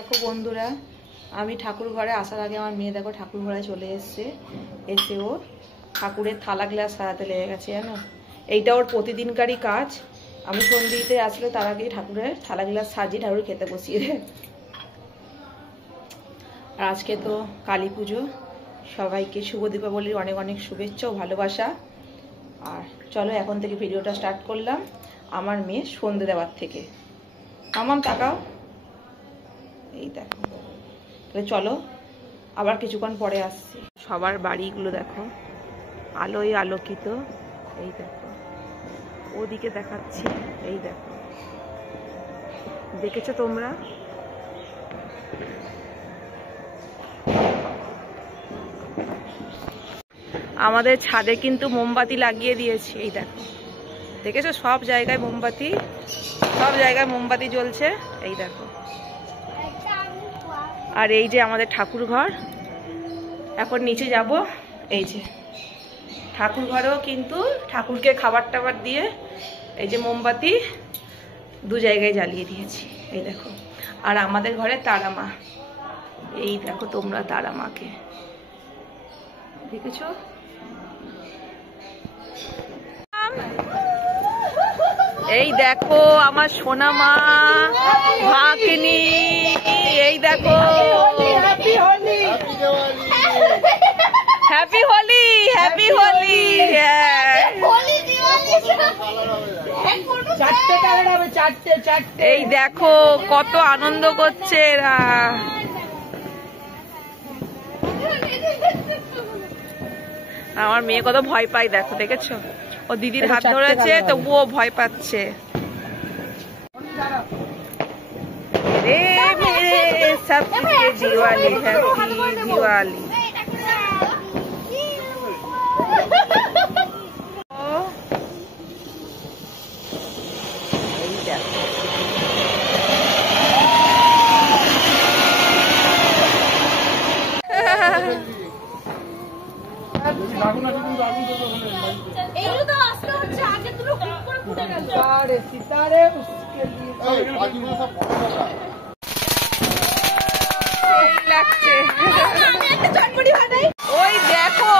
দেখো বন্ধুরা, আমি ঠাকুর ঘরে আসার আগে আমার মেয়ে দেখো ঠাকুর ঘরে চলে এসছে। এসে ও ঠাকুরের থালা গ্লাস সাজাতে লেগে গেছে জানো। এইটা ওর প্রতিদিনকারই কাজ। আমি সন্ধ্যেতে আসলে তার আগে ঠাকুরের থালা গ্লাস সাজিয়ে ঠাকুর খেতে বসিয়ে দেয়। আর আজকে তো কালী পুজো, সবাইকে শুভ দীপাবলির অনেক অনেক শুভেচ্ছা ও ভালোবাসা। আর চলো এখন থেকে ভিডিওটা স্টার্ট করলাম আমার মেয়ে সন্ধ্যে দেওয়ার থেকে। আমার তাকাও, এই দেখো। তাহলে চলো আবার কিছুক্ষণ পরে আসছি। সবার বাড়িগুলো দেখো আলোয় আলোকিত। এই দেখো ওদিকে দেখাচ্ছি, এই দেখো, দেখেছো তোমরা? আমাদের ছাদে কিন্তু মোমবাতি লাগিয়ে দিয়েছি, এই দেখো, দেখেছো? সব জায়গায় মোমবাতি, সব জায়গায় মোমবাতি জ্বলছে, এই দেখো। আর এই যে আমাদের ঠাকুর ঘর, এখন নিচে যাব। এই যে ঠাকুর ঘরেও কিন্তু ঠাকুরকে খাবার টাবার দিয়ে এই যে মোমবাতি দু জায়গায় জ্বালিয়ে দিয়েছি, এই দেখো। আর আমাদের ঘরে তারা মা, এই দেখো তোমরা তারা মাকে দেখেছো? এই দেখো আমার সোনা মা ভাগ্নি, এই দেখো। Happy Holi, happy Holi. এই দেখো কত আনন্দ করছে এরা। আমার মেয়ে কত ভয় পায় দেখো, দেখেছো? ও দিদির হাত ধরেছে তবুও ভয় পাচ্ছে। রে মেরে সবকে দিওয়ালি, হ্যাপি দিওয়ালি। ওই দেখো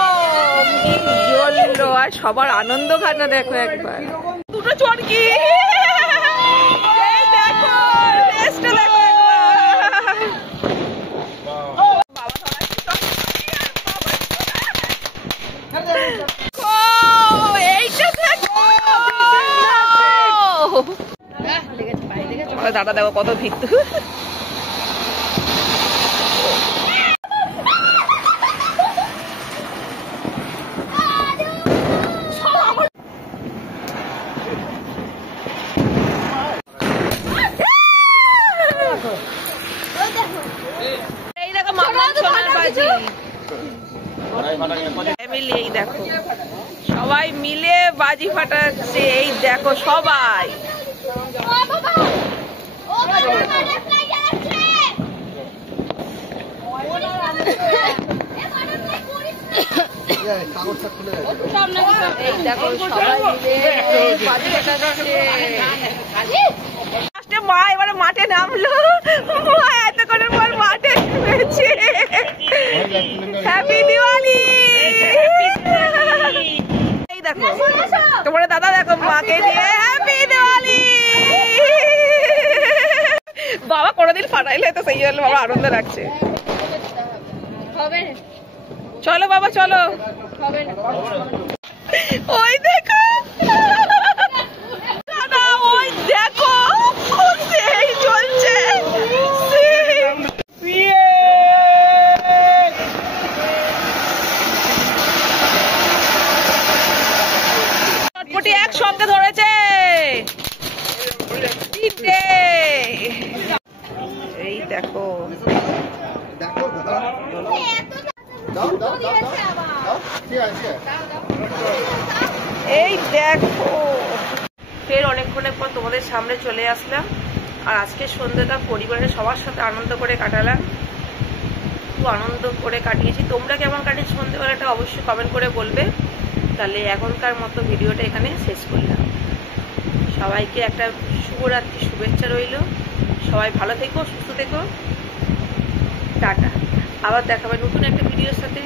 জ্বললো, আর সবার আনন্দ খানা দেখো একবার। দুটো চরকি দেখো, দাদা দেখো কত ভিতু। এই দেখো মামা সোনার বাজি ফ্যামিলি, এই দেখো সবাই মিলে বাজি ফাটাচ্ছে, এই দেখো সবাই। এই দেখো সবাই মিলে বাজি ফাটাচ্ছে। মা এবারে মাঠে নামলো, এতক্ষণের পর মাঠে নেমেছে। হ্যাপি দিওয়ালি। এই দেখো তোমার দাদা দেখো মাকে নিয়ে হ্যাপি দিওয়ালি। বাবা কোনোদিন ফাটাইলে তো সেই হলো, বাবা আনন্দ লাগছে। চলো বাবা চলো। ওই দেখো দাদা, ওই দেখো সেই চলছে। চটপটি একসঙ্গে ধরেছে তিনটে, এই দেখো। এই দেখো ফের অনেকক্ষণের পর তোমাদের সামনে চলে আসলাম। আর আজকে সন্ধ্যাটা পরিবারের সবার সাথে আনন্দ করে কাটালাম, খুব আনন্দ করে কাটিয়েছি। তোমরা কেমন কাটিয়েছো সন্ধ্যেবেলাটা অবশ্যই কমেন্ট করে বলবে। তাহলে এখনকার মতো ভিডিওটা এখানে শেষ করলাম। সবাইকে একটা শুভরাত্রি শুভেচ্ছা রইল। সবাই ভালো থেকো, সুস্থ থেকো। টাটা। আবার দেখাবে নতুন একটা ভিডিওর সাথে।